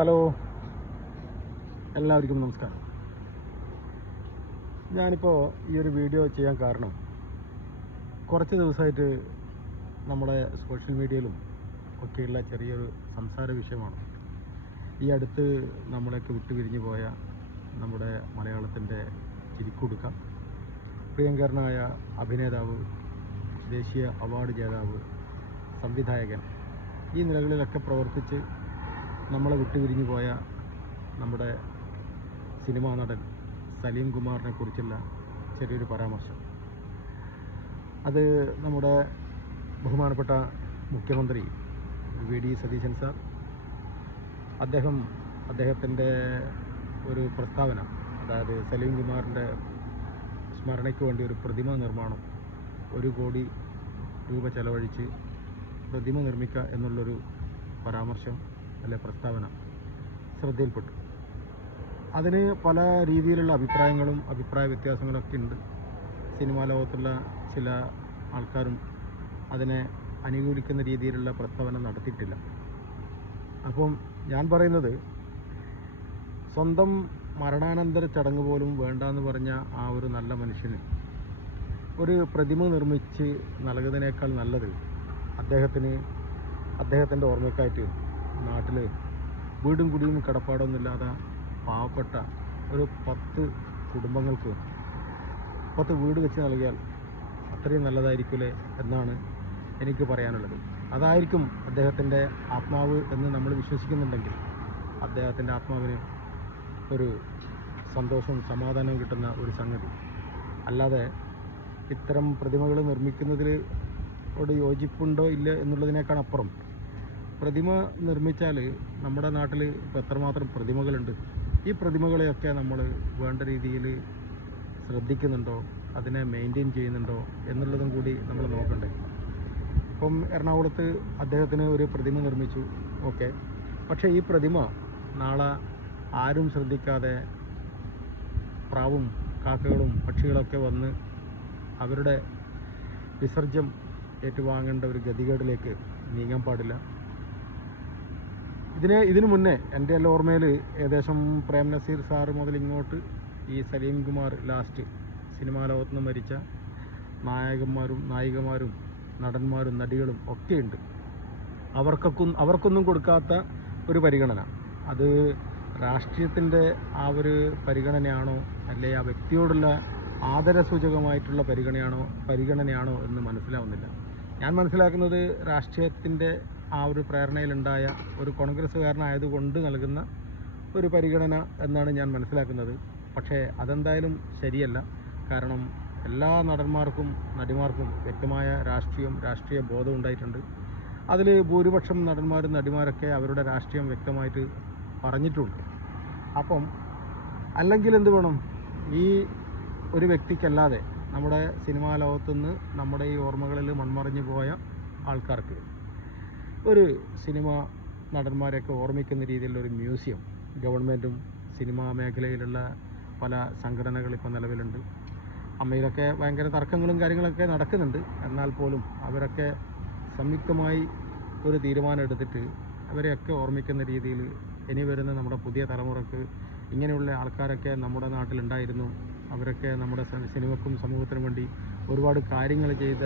Hello, എല്ലാവർക്കും നമസ്കാരം. ഞാനിപ്പോൾ ഈ ഒരു വീഡിയോ ചെയ്യാൻ കാരണം കുറച്ച് ദിവസമായിട്ട് നമ്മുടെ സോഷ്യൽ മീഡിയയിലും ഒക്കെയുള്ള ചെറിയൊരു സംസാര വിഷയമാണ്. ഈ അടുത്ത് നമ്മളെയൊക്കെ വിട്ടുപിരിഞ്ഞു പോയ നമ്മുടെ മലയാളത്തിൻ്റെ ചിരിക്കുടുക്ക, പ്രിയങ്കരനായ അഭിനേതാവ്, ദേശീയ അവാർഡ് ജേതാവ്, സംവിധായകൻ, ഈ നിലകളിലൊക്കെ പ്രവർത്തിച്ച് നമ്മളെ വിട്ടുപിരിഞ്ഞു പോയ നമ്മുടെ സിനിമാ നടൻ സലീം കുമാറിനെ കുറിച്ചുള്ള ചെറിയൊരു പരാമർശം. അത് നമ്മുടെ ബഹുമാനപ്പെട്ട മുഖ്യമന്ത്രി വി.ഡി. സതീശൻ സാർ, അദ്ദേഹത്തിൻ്റെ ഒരു പ്രസ്താവന, അതായത് സലീം കുമാറിൻ്റെ സ്മരണയ്ക്ക് വേണ്ടി ഒരു പ്രതിമ നിർമ്മാണം, 1 കോടി രൂപ ചെലവഴിച്ച് പ്രതിമ നിർമ്മിക്കുക എന്നുള്ളൊരു പരാമർശം അല്ലെ പ്രസ്താവന ശ്രദ്ധയിൽപ്പെട്ടു. അതിന് പല രീതിയിലുള്ള അഭിപ്രായ വ്യത്യാസങ്ങളൊക്കെ ഉണ്ട്. സിനിമാ ലോകത്തുള്ള ചില ആൾക്കാരും അതിനെ അനുകൂലിക്കുന്ന രീതിയിലുള്ള പ്രസ്താവന നടത്തിയിട്ടില്ല. അപ്പം ഞാൻ പറയുന്നത്, സ്വന്തം മരണാനന്തര ചടങ്ങ് പോലും വേണ്ടാന്ന് പറഞ്ഞ ആ ഒരു നല്ല മനുഷ്യന് ഒരു പ്രതിമ നിർമ്മിച്ച് നൽകുന്നതിനേക്കാൾ നല്ലത് അദ്ദേഹത്തിൻ്റെ ഓർമ്മയ്ക്കായിട്ട് നാട്ടിൽ വീടും കുടിയും കിടപ്പാടൊന്നുമില്ലാതെ പാവപ്പെട്ട ഒരു 10 കുടുംബങ്ങൾക്ക് 10 വീട് വെച്ച് നൽകിയാൽ അത്രയും നല്ലതായിരിക്കില്ലേ എന്നാണ് എനിക്ക് പറയാനുള്ളത്. അതായിരിക്കും അദ്ദേഹത്തിൻ്റെ ആത്മാവ് എന്ന് നമ്മൾ വിശ്വസിക്കുന്നുണ്ടെങ്കിൽ അദ്ദേഹത്തിൻ്റെ ആത്മാവിന് ഒരു സന്തോഷവും സമാധാനവും കിട്ടുന്ന ഒരു സംഗതി. അല്ലാതെ ഇത്തരം പ്രതിമകൾ നിർമ്മിക്കുന്നതിൽ യോജിപ്പുണ്ടോ ഇല്ല എന്നുള്ളതിനേക്കാളപ്പുറം, പ്രതിമ നിർമ്മിച്ചാൽ നമ്മുടെ നാട്ടിൽ ഇപ്പോൾ എത്രമാത്രം പ്രതിമകളുണ്ട്, ഈ പ്രതിമകളെയൊക്കെ നമ്മൾ വേണ്ട രീതിയിൽ ശ്രദ്ധിക്കുന്നുണ്ടോ, അതിനെ മെയിൻറ്റെയിൻ ചെയ്യുന്നുണ്ടോ എന്നുള്ളതും കൂടി നമ്മൾ നോക്കണ്ടേ. ഇപ്പം എറണാകുളത്ത് അദ്ദേഹത്തിന് ഒരു പ്രതിമ നിർമ്മിച്ചു, ഓക്കെ. പക്ഷേ ഈ പ്രതിമ നാളെ ആരും ശ്രദ്ധിക്കാതെ പ്രാവും കാക്കകളും പക്ഷികളൊക്കെ വന്ന് അവരുടെ വിസർജ്യം ഏറ്റുവാങ്ങേണ്ട ഒരു ഗതികേടിലേക്ക് നീങ്ങാൻ പാടില്ല. ഇതിനു മുന്നേ എൻ്റെ എല്ലാ ഓർമ്മയിൽ ഏകദേശം പ്രേം നസീർ സാറ് മുതൽ ഇങ്ങോട്ട് ഈ സലീം കുമാർ ലാസ്റ്റ് സിനിമാ ലോകത്ത് നിന്ന് മരിച്ച നായികമാരും നടന്മാരും നടികളും ഒക്കെയുണ്ട്. അവർക്കൊന്നും കൊടുക്കാത്ത ഒരു പരിഗണന, അത് രാഷ്ട്രീയത്തിൻ്റെ ആ ഒരു പരിഗണനയാണോ അല്ലെ ആ വ്യക്തിയോടുള്ള ആദരസൂചകമായിട്ടുള്ള പരിഗണനയാണോ എന്ന് മനസ്സിലാവുന്നില്ല. ഞാൻ മനസ്സിലാക്കുന്നത് രാഷ്ട്രീയത്തിൻ്റെ ആ ഒരു പ്രേരണയിലുണ്ടായ ഒരു കോൺഗ്രസ്സുകാരനായതുകൊണ്ട് നൽകുന്ന ഒരു പരിഗണന എന്നാണ് ഞാൻ മനസ്സിലാക്കുന്നത്. പക്ഷേ അതെന്തായാലും ശരിയല്ല. കാരണം എല്ലാ നടന്മാർക്കും നടിമാർക്കും വ്യക്തമായ രാഷ്ട്രീയ ബോധം ഉണ്ടായിട്ടുണ്ട്. അതിൽ ഭൂരിപക്ഷം നടന്മാരും നടിമാരൊക്കെ അവരുടെ രാഷ്ട്രീയം വ്യക്തമായിട്ട് പറഞ്ഞിട്ടുണ്ട്. അപ്പം അല്ലെങ്കിൽ എന്ത് വേണം, ഈ ഒരു വ്യക്തിക്കല്ലാതെ നമ്മുടെ സിനിമാ ലോകത്തുനിന്ന് നമ്മുടെ ഈ ഓർമ്മകളിൽ മൺമറഞ്ഞു പോയ ആൾക്കാർക്ക് ഒരു സിനിമ നടന്മാരെയൊക്കെ ഓർമ്മിക്കുന്ന രീതിയിലുള്ളൊരു മ്യൂസിയം ഗവൺമെൻറ്റും സിനിമാ മേഖലയിലുള്ള പല സംഘടനകൾ ഇപ്പോൾ നിലവിലുണ്ട്. അമ്മയിലൊക്കെ ഭയങ്കര തർക്കങ്ങളും കാര്യങ്ങളൊക്കെ നടക്കുന്നുണ്ട്. എന്നാൽ പോലും അവരൊക്കെ സംയുക്തമായി ഒരു തീരുമാനം എടുത്തിട്ട് അവരെയൊക്കെ ഓർമ്മിക്കുന്ന രീതിയിൽ ഇനി വരുന്ന നമ്മുടെ പുതിയ തലമുറക്ക് ഇങ്ങനെയുള്ള ആൾക്കാരൊക്കെ നമ്മുടെ നാട്ടിലുണ്ടായിരുന്നു, അവരൊക്കെ നമ്മുടെ സിനിമക്കും സമൂഹത്തിനും വേണ്ടി ഒരുപാട് കാര്യങ്ങൾ ചെയ്ത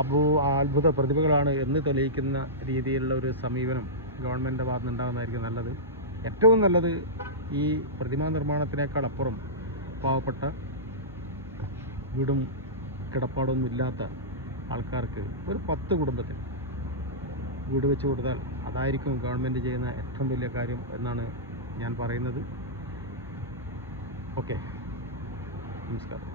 അത്ഭുത പ്രതിഭകളാണ് എന്ന് തെളിയിക്കുന്ന രീതിയിലുള്ള ഒരു സമീപനം ഗവൺമെൻറ്റിൻ്റെ ഭാഗത്ത് ഉണ്ടാകുന്നതായിരിക്കും നല്ലത്. ഏറ്റവും നല്ലത് ഈ പ്രതിമാ നിർമ്മാണത്തിനേക്കാൾ അപ്പുറം പാവപ്പെട്ട വീടും കിടപ്പാടൊന്നും ഇല്ലാത്ത ആൾക്കാർക്ക് ഒരു 10 കുടുംബത്തിന് വീട് വെച്ച് കൊടുത്താൽ അതായിരിക്കും ഗവൺമെൻറ് ചെയ്യുന്ന ഏറ്റവും വലിയ കാര്യം എന്നാണ് ഞാൻ പറയുന്നത്. ഓക്കെ, നമസ്കാരം.